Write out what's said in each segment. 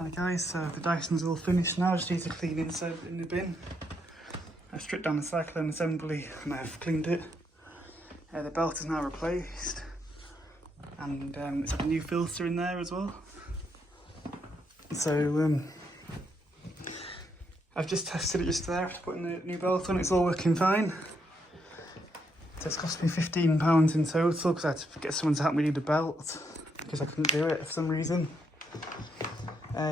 Hi guys, so the Dyson's all finished now, just need to clean inside in the bin. I've stripped down the cyclone assembly and I've cleaned it. The belt is now replaced and it's got a new filter in there as well. So I've just tested it just there after putting the new belt on, it's all working fine. So it's cost me £15 in total because I had to get someone to help me do the belt because I couldn't do it for some reason.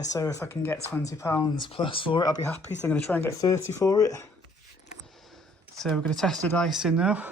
So if I can get £20 plus for it, I'll be happy. So I'm going to try and get 30 for it. So we're going to test the Dyson now.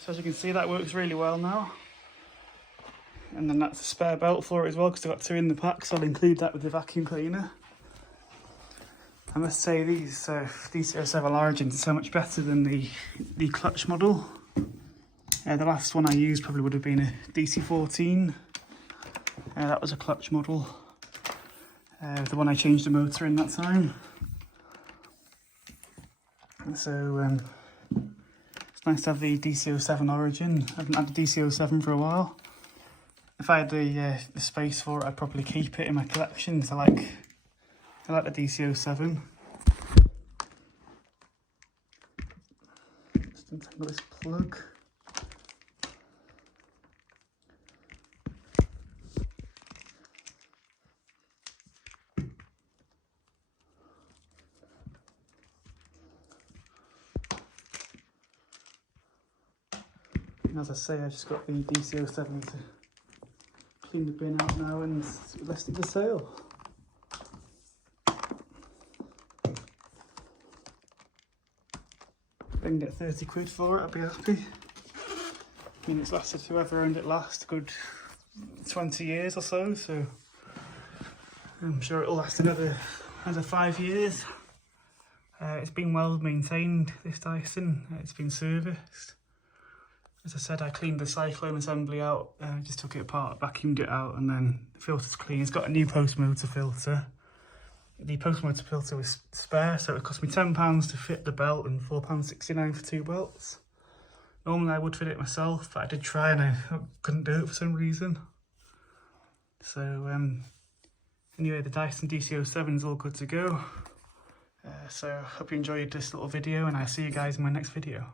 So as you can see, that works really well now. And then that's a spare belt for it as well because I've got 2 in the pack, so I'll include that with the vacuum cleaner. I must say these DC07 Origins are so much better than the clutch model. The last one I used probably would have been a DC14. That was a clutch model. The one I changed the motor in that time. So it's nice to have the DC07 Origin. I haven't had the DC07 for a while. If I had the space for it, I'd probably keep it in my collection. So I like the DC07. Just untangle this plug. And as I say, I just got the DC07 to clean the bin out now and list it for sale. If I can get 30 quid for it, I'll be happy. I mean, it's lasted whoever owned it last, a good 20 years or so, so I'm sure it'll last another 5 years. It's been well maintained, this Dyson. It's been serviced. As I said, I cleaned the cyclone assembly out, just took it apart, vacuumed it out, and then the filter's clean. It's got a new post-motor filter. The post-motor filter was spare, so it cost me £10 to fit the belt and £4.69 for 2 belts. Normally I would fit it myself, but I did try and I couldn't do it for some reason. So anyway, the Dyson DC07 is all good to go. So hope you enjoyed this little video, and I'll see you guys in my next video.